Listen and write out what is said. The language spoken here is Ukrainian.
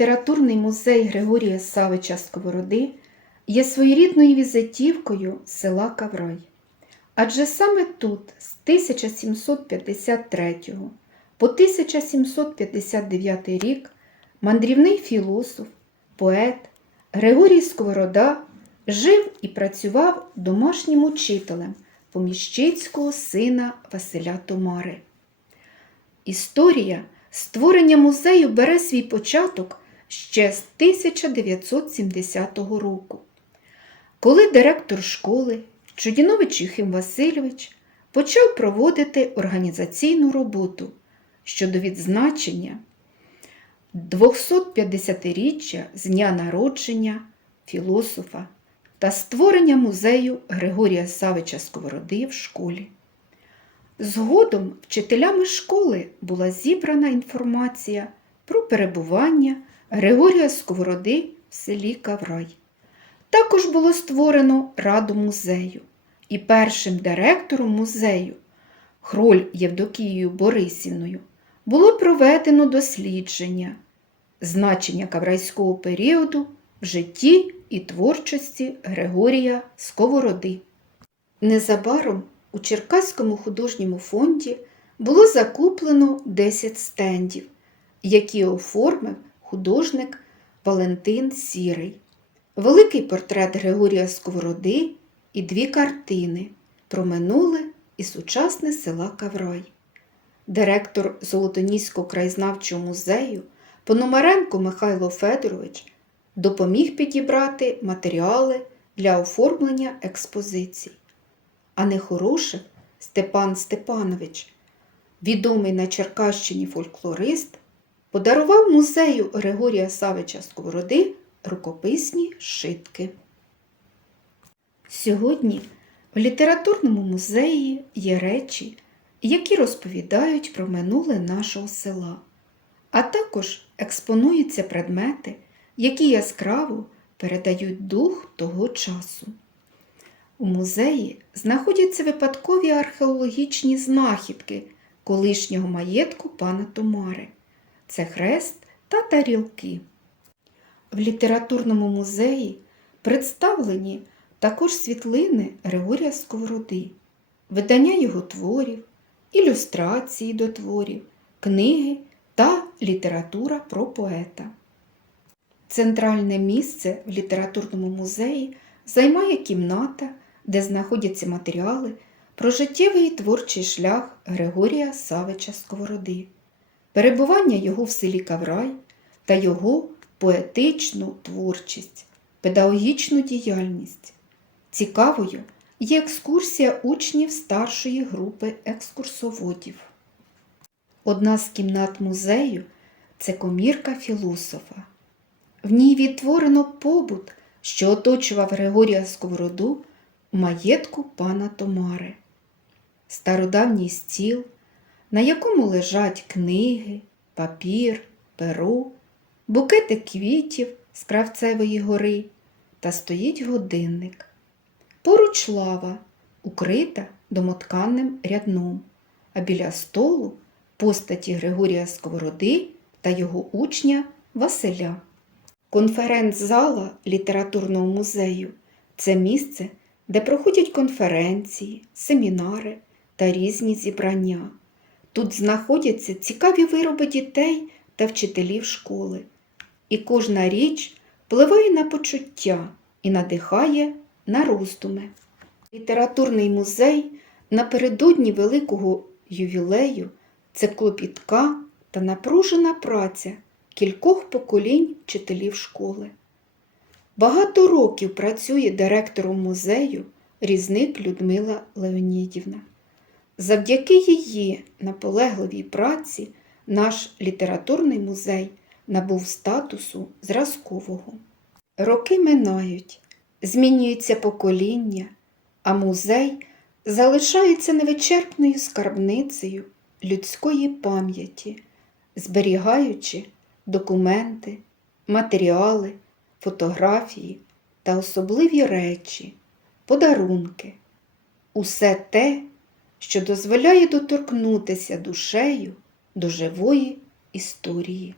Літературний музей Григорія Савича Сковороди є своєрідною візитівкою села Каврай. Адже саме тут з 1753 по 1759 рік мандрівний філософ, поет Григорій Сковорода жив і працював домашнім учителем поміщицького сина Василя Томари. Історія створення музею бере свій початок ще з 1970 року, коли директор школи Чудінович Юхим Васильович почав проводити організаційну роботу щодо відзначення 250-річчя з дня народження філософа та створення музею Григорія Савича Сковороди в школі. Згодом вчителями школи була зібрана інформація про перебування Григорія Сковороди в селі Каврай. Також було створено раду музею і першим директором музею Хроль Євдокією Борисівною було проведено дослідження значення каврайського періоду в житті і творчості Григорія Сковороди. Незабаром у Черкаському художньому фонді було закуплено 10 стендів, які оформив художник Валентин Сірий, великий портрет Григорія Сковороди і дві картини про минуле і сучасне села Каврай. Директор Золотоніського краєзнавчого музею Пономаренко Михайло Федорович допоміг підібрати матеріали для оформлення експозицій. А Нехорошев Степан Степанович, відомий на Черкащині фольклорист, подарував музею Григорія Савича Сковороди рукописні шитки. Сьогодні в літературному музеї є речі, які розповідають про минуле нашого села, а також експонуються предмети, які яскраво передають дух того часу. У музеї знаходяться випадкові археологічні знахідки колишнього маєтку пана Томари. Це хрест та тарілки. В літературному музеї представлені також світлини Григорія Сковороди, видання його творів, ілюстрації до творів, книги та література про поета. Центральне місце в літературному музеї займає кімната, де знаходяться матеріали про життєвий і творчий шлях Григорія Савича Сковороди, перебування його в селі Каврай та його поетичну творчість, педагогічну діяльність. Цікавою є екскурсія учнів старшої групи екскурсоводів. Одна з кімнат музею це комірка філософа. В ній відтворено побут, що оточував Григорія Сковороду у маєтку пана Томари. Стародавній стіл, на якому лежать книги, папір, перо, букети квітів з кравцевої гори та стоїть годинник. Поруч лава, укрита домотканним рядном, а біля столу постаті Григорія Сковороди та його учня Василя. Конференц-зала літературного музею це місце, де проходять конференції, семінари та різні зібрання. Тут знаходяться цікаві вироби дітей та вчителів школи. І кожна річ впливає на почуття і надихає на роздуми. Літературний музей напередодні великого ювілею це клопітка та напружена праця кількох поколінь вчителів школи. Багато років працює директором музею різник Людмила Леонідівна. Завдяки її наполегливій праці наш літературний музей набув статусу зразкового. Роки минають, змінюється покоління, а музей залишається невичерпною скарбницею людської пам'яті, зберігаючи документи, матеріали, фотографії та особливі речі, подарунки, усе те, що дозволяє доторкнутися душею до живої історії.